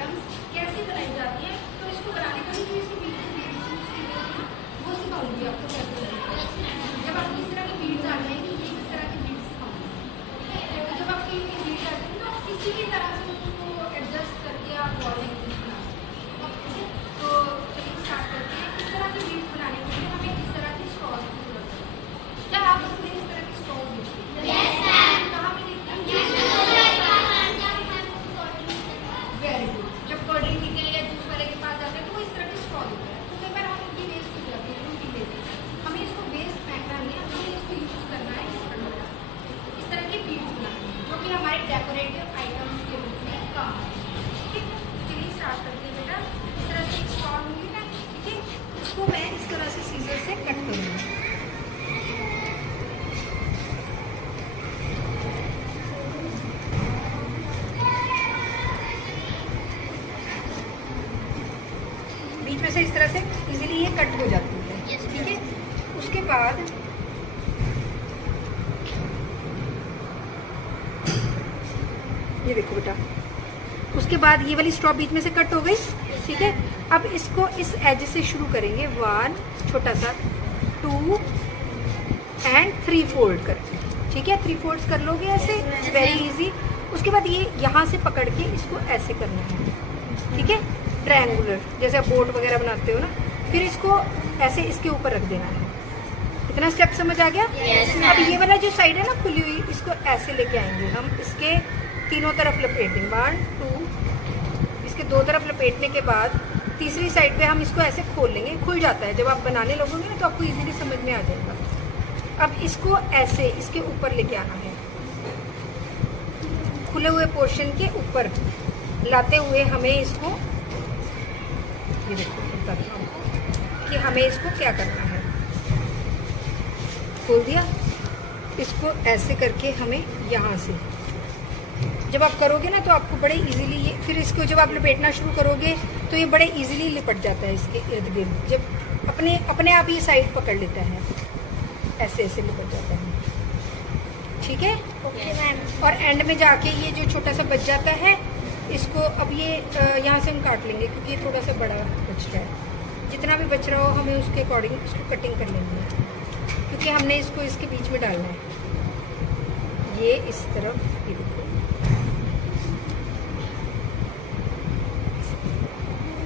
Items कैसे बनाई जाती है, तो इसको बनाने का भी जो इसकी वो सिखाऊंगी आपको कैसे बनाएं। जब आप इस तरह की बीड्स आ जाएंगी, ये किस तरह की बीड्स सिखाऊंगी। तो जब आपकी बीड्स आ जाएंगी तो आप किसी भी तरह से उसको एडजस्ट करके आप वॉलिंग बना सकते हैं। तो चलिए स्टार्ट करते हैं। इस तरह की बीड्स बनाने के लिए हमें इस तरह की स्ट्रॉ की जरूरत है। क्या आप इसमें इस तरह की स्ट्रॉ देखते हैं? कहाँ पे देखते हैं? Very good. जब कोल्ड ड्रिंक पीते हैं या जूस वाले के पास जाते हैं तो वो इस तरह की स्ट्रॉ देता है। तो कई बार हम ये वेस्ट हो जाती है, रोटी लेते हैं, हमें इसको वेस्ट फेंकना नहीं है, हमें इसको यूज करना है इस तरह इस तरह की बीड्स बनानी है, जो कि हमारे डेकोरेटिव आइटम्स के रूप में काम है। ठीक है, चलिए स्टार्ट करते हैं बेटा। इस तरह से एक स्ट्रॉ लूँगी मैं, ठीक है, उसको मैं इस तरह से सीजर से कट करूँगी। बीच में से इस तरह से इजीली ये कट हो जाती है। ठीक है, उसके बाद ये देखो बेटा, उसके बाद ये वाली स्ट्रॉ बीच में से कट हो गई। ठीक है, अब इसको इस एज से शुरू करेंगे, 1 छोटा सा, 2 एंड 3 फोल्ड करके। ठीक है, 3 फोल्ड्स कर लोगे ऐसे, इट्स वेरी इजी। उसके बाद ये यहाँ से पकड़ के इसको ऐसे करना है। ठीक है, ट्रायंगुलर, जैसे आप बोट वगैरह बनाते हो ना, फिर इसको ऐसे इसके ऊपर रख देना है। इतना स्टेप समझ आ गया? अब ये वाला जो साइड है ना खुली हुई, इसको ऐसे लेके आएंगे हम, इसके तीनों तरफ लपेटेंगे, 1 2, इसके 2 तरफ लपेटने के बाद तीसरी साइड पे हम इसको ऐसे खोल लेंगे। खुल जाता है, जब आप बनाने लगोगे ना तो आपको इजीली समझ में आ जाएगा। अब इसको ऐसे इसके ऊपर लेके आना है, खुले हुए पोर्शन के ऊपर लाते हुए हमें इसको, ये देखो बताता हूँ कि हमें इसको क्या करना है। खोल दिया, इसको ऐसे करके हमें यहाँ से, जब आप करोगे ना तो आपको बड़े इजीली ये, फिर इसको जब आप लपेटना शुरू करोगे तो ये बड़े इजीली लिपट जाता है इसके इर्द गिर्द। जब अपने आप ये साइड पकड़ लेता है, ऐसे ऐसे लिपट जाता है। ठीक है, ओके मैम। और एंड में जाके ये जो छोटा सा बच जाता है, इसको अब ये यहाँ से हम काट लेंगे क्योंकि ये थोड़ा सा बड़ा बच रहा है। जितना भी बच रहा हो हमें उसके अकॉर्डिंग इसको कटिंग कर लेंगे, क्योंकि हमने इसको इसके बीच में डालना है। ये इस तरफ, ये देखो,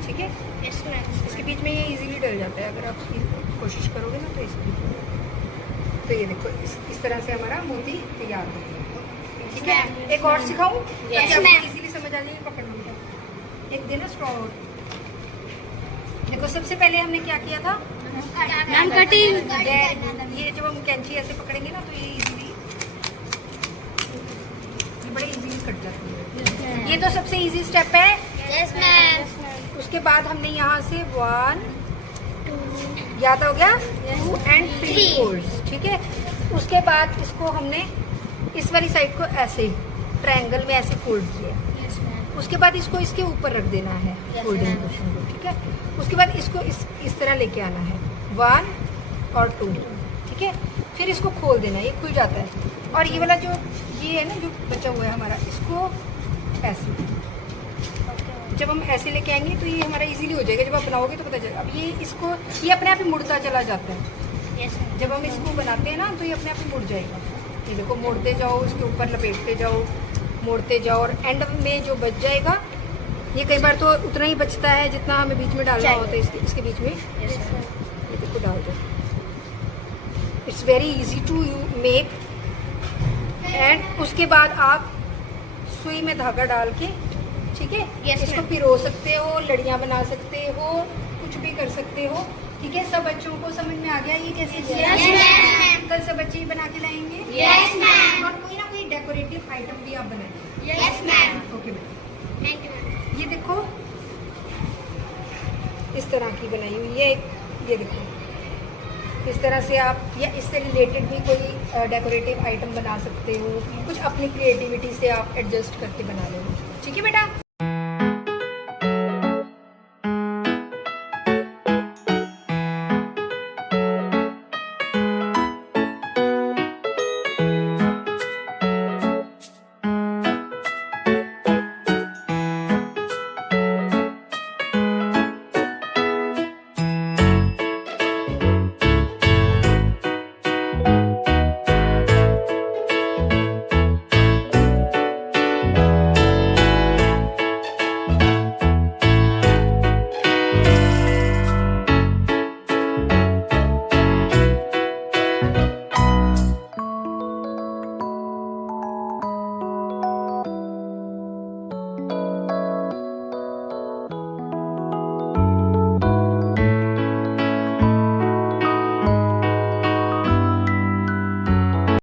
ठीक है, यस मैम। इसके बीच में ये इजीली डल जाता है अगर आप कोशिश करोगे ना तो इसकी। तो ये देखो, इस तरह से हमारा मोती तैयार हो गया। ठीक है, एक और सिखाऊं ताकि आपको इजीली समझ आ जाए। पकड़ लो, एक देना स्ट्रॉ। देखो, सबसे पहले हमने क्या किया था मैम, कटिंग। ये जब हम कैंची ऐसे पकड़ेंगे ना तो ये इजीली, ये बड़े इजीली कट जाती है। ये तो सबसे इजी स्टेप है। Yes ma'am. उसके बाद हमने यहाँ से 1 2 याद हो गया, 2 एंड 3 फोल्ड्स। ठीक है, उसके बाद इसको हमने इस वाली साइड को ऐसे ट्रायंगल में ऐसे फोल्ड किया। उसके बाद इसको इसके ऊपर रख देना है, फोल्डिंग पोर्शन को। ठीक है, उसके बाद इसको इस तरह लेके आना है, 1 और 2। ठीक है, फिर इसको खोल देना, ये खुल जाता है। और ये वाला जो ये है ना जो बचा हुआ है हमारा, इसको ऐसे जब हम ऐसे लेके आएंगे तो ये हमारा इजीली हो जाएगा। जब आप बनाओगे तो पता चलेगा। अब ये अपने आप ही मुड़ता चला जाता है। जब हम इसको बनाते हैं ना तो ये अपने आप ही मुड़ जाएगा। ये देखो, मोड़ते जाओ, इसके ऊपर लपेटते जाओ, मोड़ते जाओ, और एंड में जो बच जाएगा, ये कई बार तो उतना ही बचता है जितना हमें बीच में डालना होता है। इसके बीच में ये देखो डाल दो। It's very easy to make. एंड उसके बाद आप सुई में धागा डाल के, ठीक है, इसको पिरो सकते हो, लड़ियाँ बना सकते हो, कुछ भी कर सकते हो। ठीक है, सब बच्चों को समझ में आ गया ये कैसे किया? कल सब बच्चे ही बना के लाएंगे। Yes ma'am. और कोई ना कोई डेकोरेटिव आइटम भी आप बनाएंगे। Yes ma'am. ओके बेटा, थैंक यू मैम। ये देखो, इस तरह की बनाई हुई है। ये देखो, इस तरह से आप या इससे रिलेटेड भी कोई डेकोरेटिव आइटम बना सकते हो। कुछ अपनी क्रिएटिविटी से आप एडजस्ट करके बना लो। ठीक है बेटा।